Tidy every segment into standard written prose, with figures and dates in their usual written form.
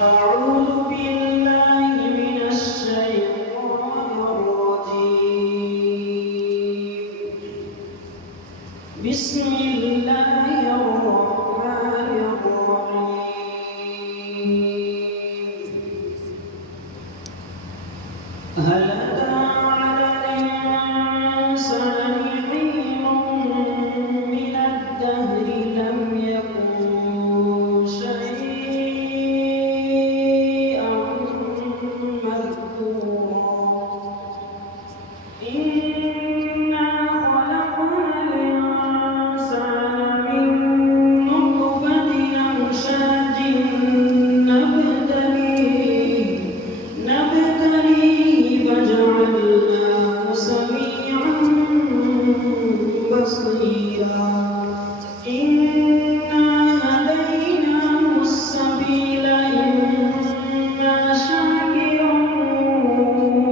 أعوذ بالله من الشيطان الرجيم. بسم الله الرحمن الرحيم. هل أتى على الإنسان حين من الدهر لم يكن شيئا مذكورا. إنا خلقنا الإنسان من نطفة أمشاج نبتليه فجعلناه سميعا بصيرا. إنا هديناه السبيل إما شاكرا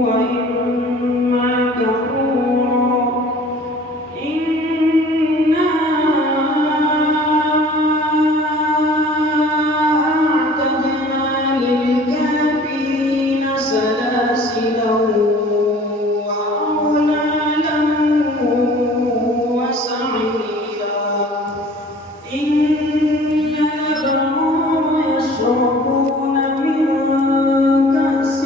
وإما كفورا. إنا أعتدنا للكافرين سلاسلا وأغلالا وسعيرا. إن الأبرار يشربون من كأس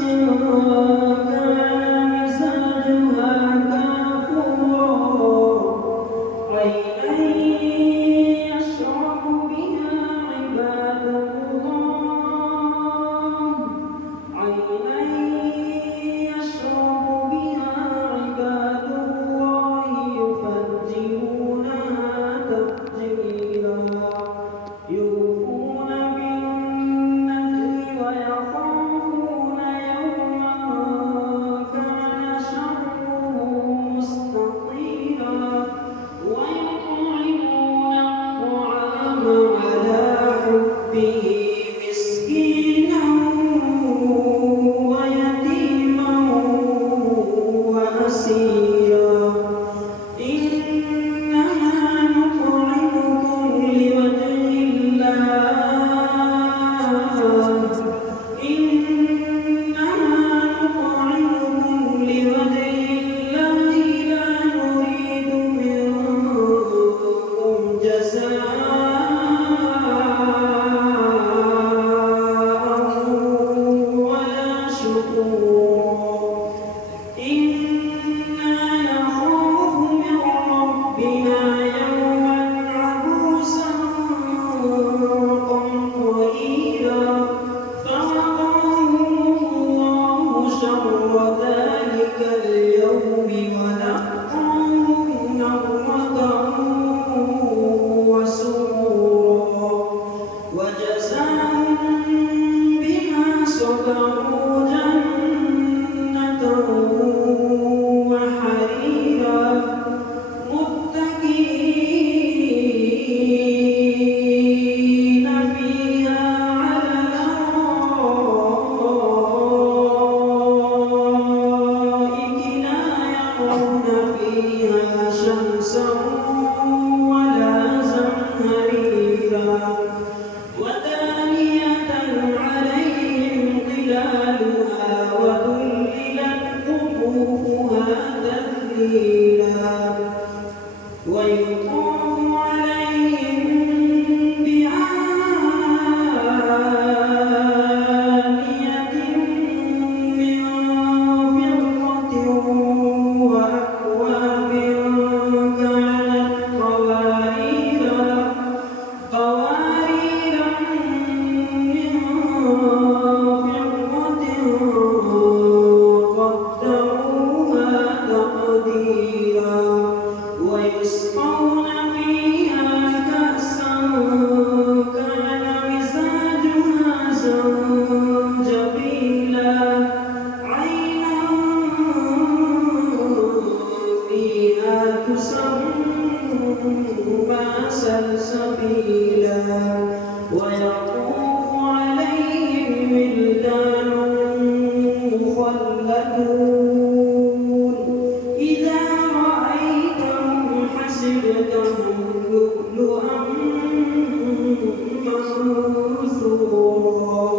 كان مزاجها كافورا. عينا يشرب بها عباد الله يفجرونها تفجيرا. يوفون بالنذر ويخافون يوما كان شره مستطيرا. ويطعمون الطعام على حبه مسكينا ويتيما وأسيرا. إنما نطعمكم لوجه الله لا نريد منكم جزاء ولا شكورا. إنا نخاف من ربنا يوما عبوسا قمطريرا. فوقاهم الله شر ذلك اليوم ولقاهم نضرة وسرورا. وجزاهم بما صبروا جنة وحريرا. متكئين فيها على الأرائك لا يرون فيها شمسا ولا زمهريرا. ودانية عليهم ظلالها وذللت قطوفها تذليلا. ويطاف عليهم بآنية من فضة وأكواب كانت قوارير من فضة قدروها تقديرا. ويسقون فيها كأسا كان مزاجها زنجبيلا. عينا فيها تسمى سلسبيلا. ويطوف عليهم ولدان مخلدون. إذا رأيتهم حسبتهم لؤلؤا منثورا.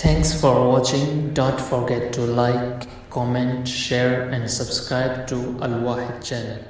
Thanks for watching. Don't forget to like, comment, share and subscribe to Al Wahid channel.